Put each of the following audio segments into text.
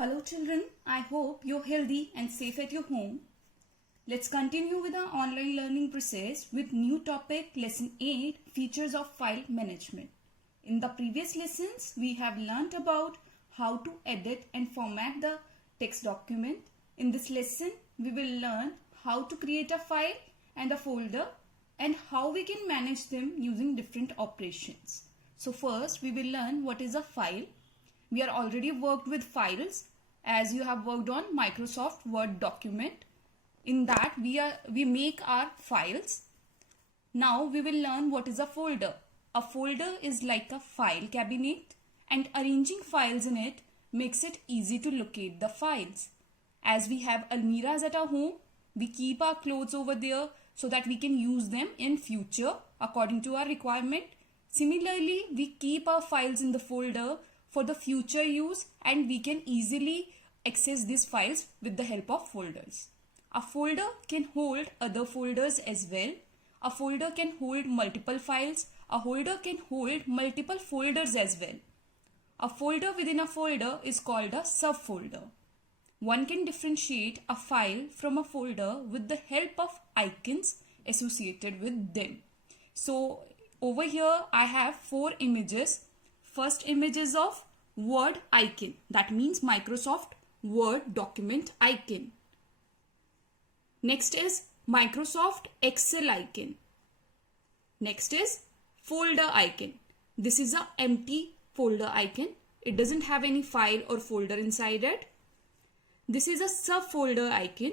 Hello children, I hope you're healthy and safe at your home. Let's continue with our online learning process with new topic lesson 8 features of file management. In the previous lessons we have learnt about how to edit and format the text document. In this lesson we will learn how to create a file and a folder and how we can manage them using different operations. So first we will learn what is a file. We are already worked with files as you have worked on Microsoft Word document. In that we make our files. Now we will learn what is a folder. A folder is like a file cabinet and arranging files in it makes it easy to locate the files. As we have almiras at our home, we keep our clothes over there so that we can use them in future according to our requirement. Similarly, we keep our files in the folder for the future use and we can easily access these files with the help of folders. A folder can hold other folders as well. A folder can hold multiple files. A folder can hold multiple folders as well. A folder within a folder is called a subfolder. One can differentiate a file from a folder with the help of icons associated with them. So over here I have 4 images. First image is of Word icon, that means Microsoft Word document icon. Next is Microsoft Excel icon. Next is folder icon. This is a empty folder icon. It doesn't have any file or folder inside it. This is a subfolder icon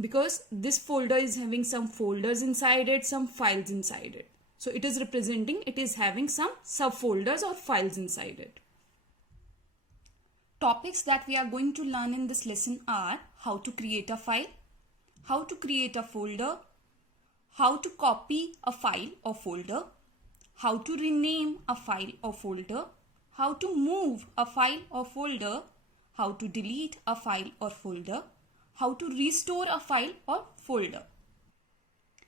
because this folder is having some folders inside it, some files inside it. So it is representing it is having some subfolders or files inside it. Topics that we are going to learn in this lesson are how to create a file, how to create a folder, how to copy a file or folder, how to rename a file or folder, how to move a file or folder, how to delete a file or folder, how to restore a file or folder.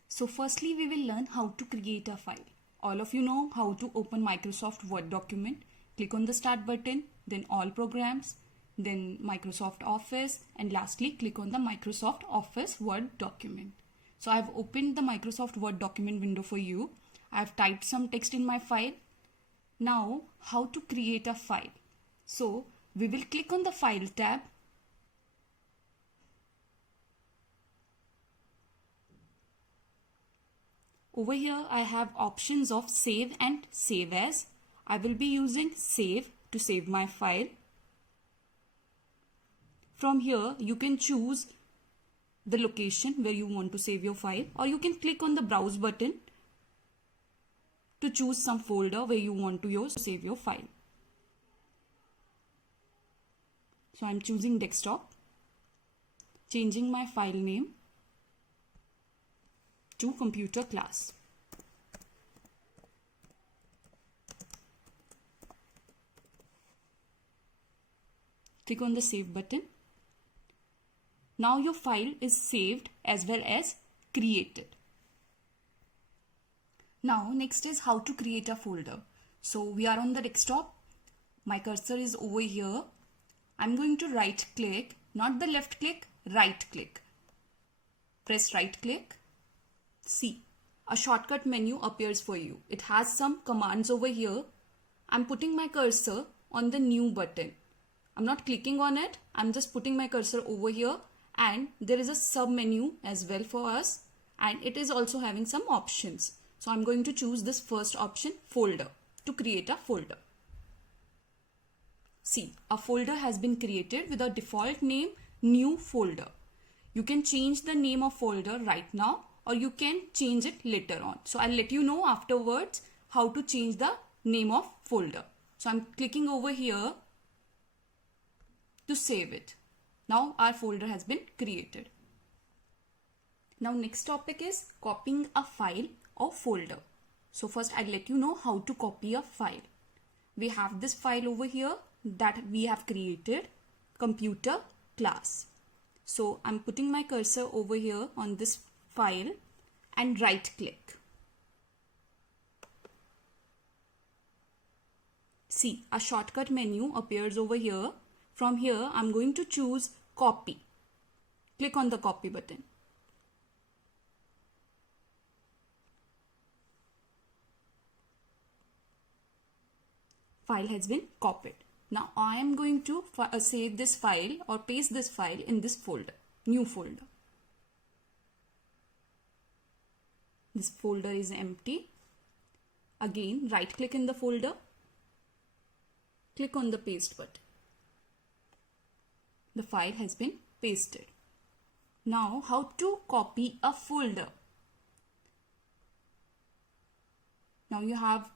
So firstly we will learn how to create a file. All of you know how to open Microsoft Word document. Click on the start button, then all programs, then Microsoft Office, and lastly click on the Microsoft Office Word document. So I have opened the Microsoft Word document window for you. I have typed some text in my file. Now how to create a file. So we will click on the File tab. Over here I have options of save and save as. I will be using save to save my file. From here you can choose the location where you want to save your file, or you can click on the browse button to choose some folder where you want to save your file. So I am choosing desktop, changing my file name to computer class. Click on the save button. Now your file is saved as well as created. Now next is how to create a folder. So we are on the desktop. My cursor is over here. I'm going to right click, not the left click, right click. Press right click. See, a shortcut menu appears for you. It has some commands over here. I'm putting my cursor on the new button. I'm not clicking on it. I'm just putting my cursor over here, and there is a sub menu as well for us, and it is also having some options. So I'm going to choose this first option, folder, to create a folder. See, a folder has been created with a default name, new folder. You can change the name of folder right now, or you can change it later on. So I'll let you know afterwards how to change the name of folder. So I'm clicking over here to save it. Now our folder has been created. Now next topic is copying a file or folder. So first I'll let you know how to copy a file. We have this file over here that we have created, computer class. So I'm putting my cursor over here on this file and right click. See, a shortcut menu appears over here From here, I'm going to choose copy. Click on the copy button. File has been copied. Now I am going to save this file or paste this file in this folder, new folder. This folder is empty. Again, right click in the folder. Click on the paste button. The file has been pasted. Now, how to copy a folder? Now you have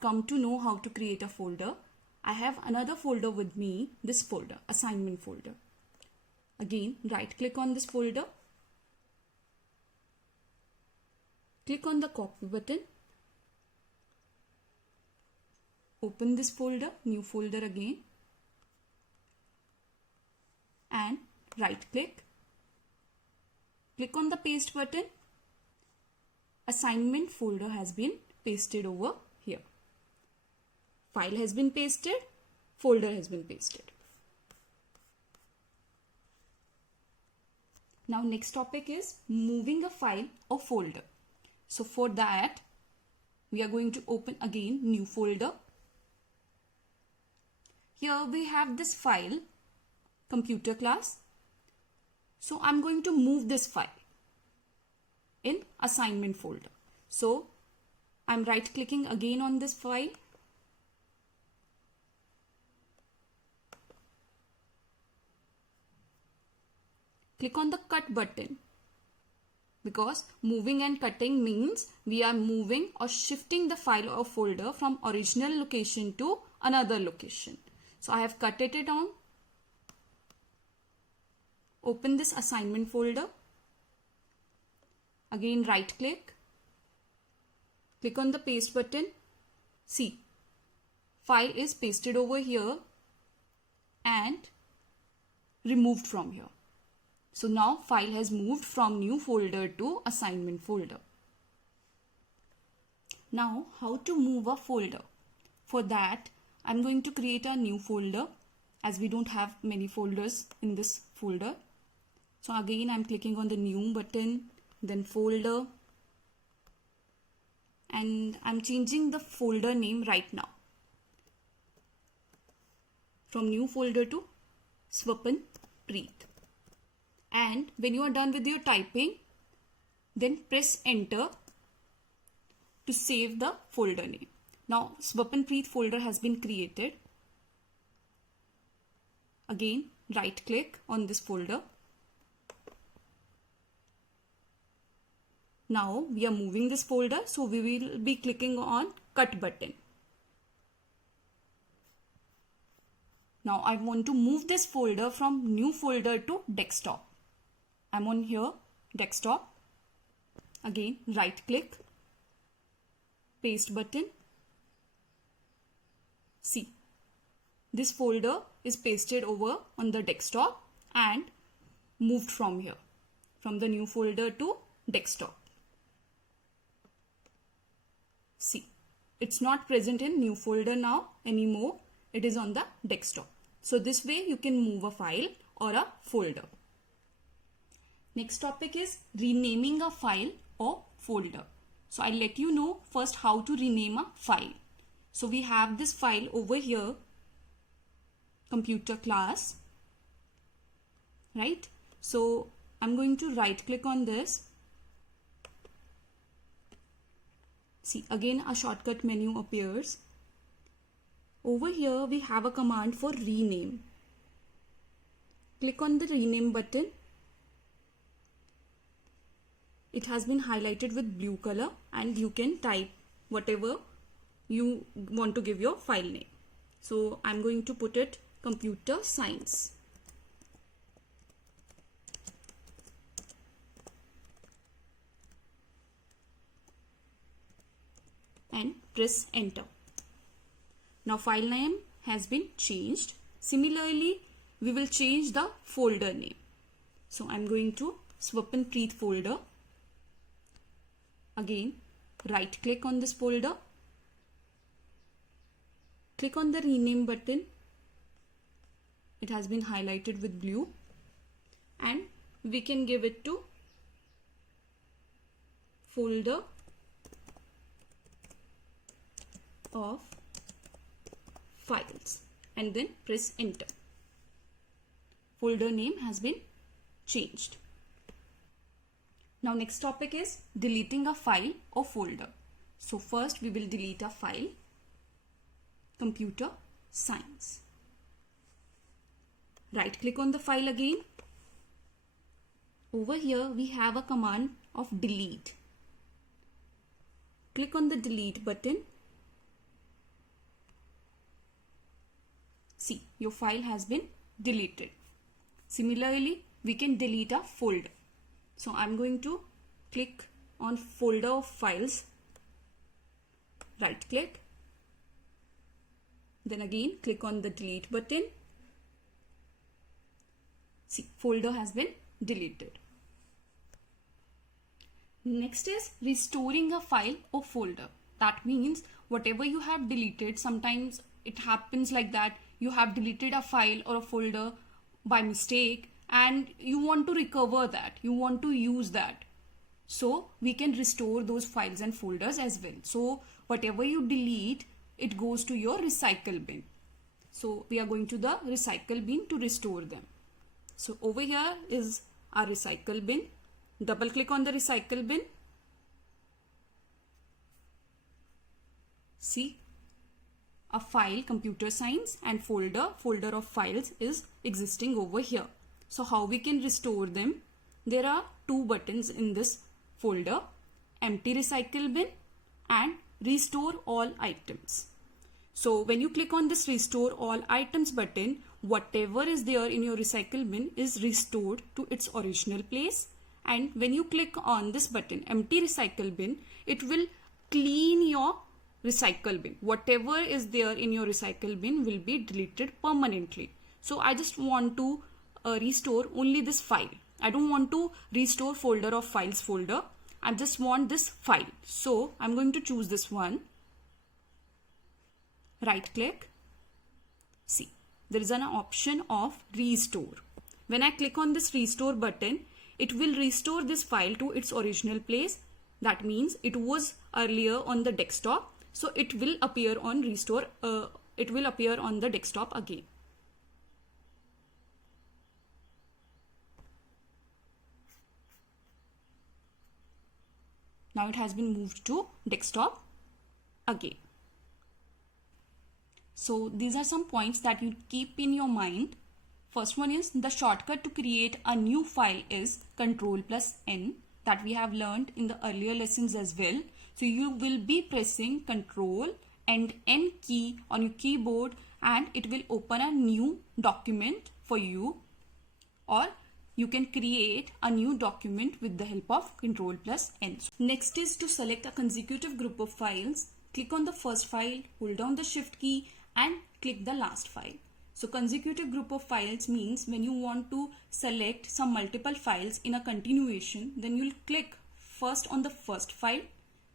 come to know how to create a folder. I have another folder with me, this folder, assignment folder. Again, right click on this folder. Click on the copy button. Open this folder, new folder again. And right click. Click on the paste button. Assignment folder has been pasted over here. File has been pasted, folder has been pasted. Now next topic is moving a file or folder. So for that, we are going to open again new folder. Here we have this file, computer class. So I'm going to move this file in assignment folder. So I'm right clicking again on this file. Click on the cut button, because moving and cutting means we are moving or shifting the file or folder from original location to another location. So I have cut it on. Open this assignment folder. Again right click. Click on the paste button. See, file is pasted over here and removed from here. So now file has moved from new folder to assignment folder. Now how to move a folder? For that, I'm going to create a new folder as we don't have many folders in this folder. So again, I'm clicking on the new button, then folder, and I'm changing the folder name right now from new folder to Swapan Preet. And when you are done with your typing, then press enter to save the folder name. Now Swapan Preet folder has been created. Again, right click on this folder. Now we are moving this folder, so we will be clicking on cut button. Now I want to move this folder from new folder to desktop. I'm on here, desktop. Again, right click, paste button. See, this folder is pasted over on the desktop and moved from here, from the new folder to desktop. See, it's not present in new folder now anymore. It is on the desktop. So this way you can move a file or a folder. Next topic is renaming a file or folder. So I'll let you know first how to rename a file. So we have this file over here, computer class, right? So I'm going to right click on this. See, again a shortcut menu appears. Over here we have a command for rename. Click on the rename button. It has been highlighted with blue color and you can type whatever you want to give your file name. So I'm going to put it computer science. And press enter. Now file name has been changed. Similarly, we will change the folder name. So I'm going to Swapan Preet folder. Again, right click on this folder. Click on the rename button. it has been highlighted with blue, and we can give it to folder of files and then press enter. Folder name has been changed. Now next topic is deleting a file or folder. So first we will delete a file, computer science. Right click on the file again. Over here we have a command of delete. Click on the delete button. See, your file has been deleted. Similarly, we can delete a folder. So I'm going to click on folder of files. Right click. Then again click on the delete button. See, folder has been deleted. Next is restoring a file or folder. That means whatever you have deleted, sometimes it happens like that. You have deleted a file or a folder by mistake and you want to recover that. You want to use that. So we can restore those files and folders as well. So whatever you delete, it goes to your recycle bin. So we are going to the recycle bin to restore them. So over here is our recycle bin. Double click on the recycle bin. See, a file computer science and folder of files is existing over here. So how we can restore them? There are two buttons in this folder, empty recycle bin and restore all items. So when you click on this restore all items button, whatever is there in your recycle bin is restored to its original place. And when you click on this button, empty recycle bin, it will clean your recycle bin. Whatever is there in your recycle bin will be deleted permanently. So I just want to restore only this file. I don't want to restore folder of files folder. I just want this file. So I'm going to choose this one. Right click. See, there is an option of restore. When I click on this restore button, it will restore this file to its original place. That means it was earlier on the desktop. So it will appear on restore. It will appear on the desktop again. Now it has been moved to desktop again. So these are some points that you keep in your mind. First one is the shortcut to create a new file is Ctrl+N, that we have learned in the earlier lessons as well. So you will be pressing Ctrl and N key on your keyboard and it will open a new document for you, or you can create a new document with the help of Ctrl+N. Next is to select a consecutive group of files. Click on the first file, hold down the shift key and click the last file. So consecutive group of files means when you want to select some multiple files in a continuation, then you'll click first on the first file,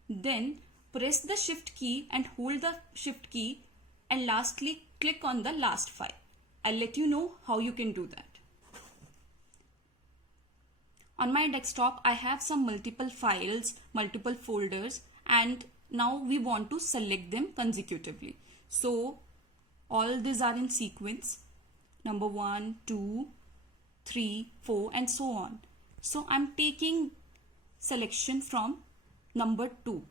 then press the shift key and hold the shift key, and lastly click on the last file. I'll let you know how you can do that. On my desktop, I have some multiple files, multiple folders, and now we want to select them consecutively. So all these are in sequence, number 1, 2, 3, 4 and so on. So I'm taking selection from number 2.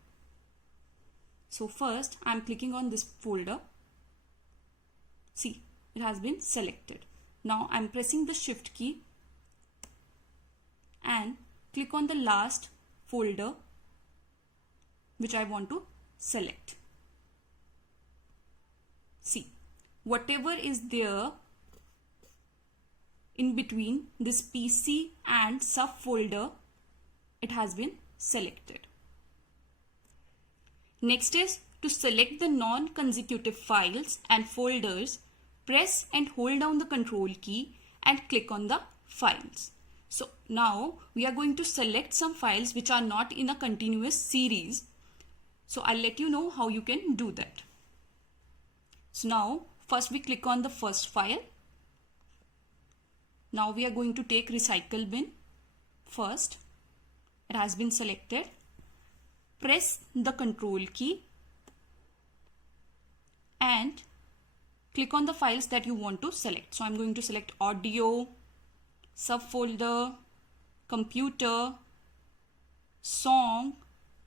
So first I'm clicking on this folder. See, it has been selected. Now I'm pressing the shift key and click on the last folder which I want to select. See, whatever is there in between this PC and subfolder, it has been selected. Next is to select the non-consecutive files and folders. Press and hold down the control key and click on the files. So now we are going to select some files which are not in a continuous series. So I'll let you know how you can do that. So now first we click on the first file. Now we are going to take recycle bin. First, it has been selected. Press the control key and click on the files that you want to select. So I'm going to select audio, subfolder, computer, song,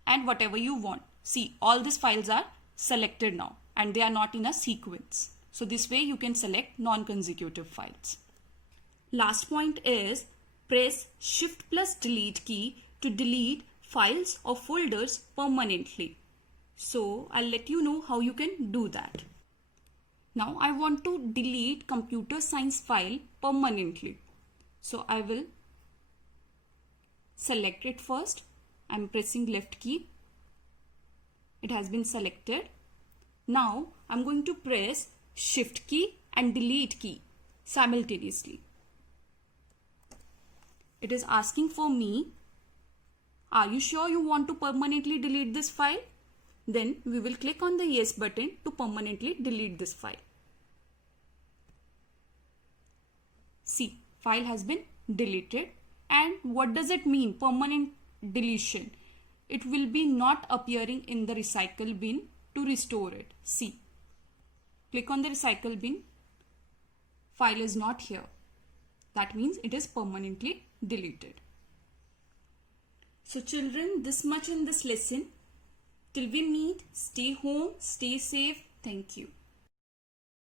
and whatever you want. See, all these files are selected now and they are not in a sequence. So this way you can select non-consecutive files. Last point is press Shift plus Delete key to delete files or folders permanently. So I'll let you know how you can do that. Now I want to delete computer science file permanently. So I will select it first. I'm pressing left key. It has been selected. Now I'm going to press Shift key and Delete key simultaneously. It is asking for me, are you sure you want to permanently delete this file? Then we will click on the yes button to permanently delete this file. See, file has been deleted. And what does it mean, permanent deletion? It will be not appearing in the recycle bin to restore it. See, click on the recycle bin. File is not here. That means it is permanently deleted. So children, this much in this lesson. Till we meet, stay home, stay safe. Thank you.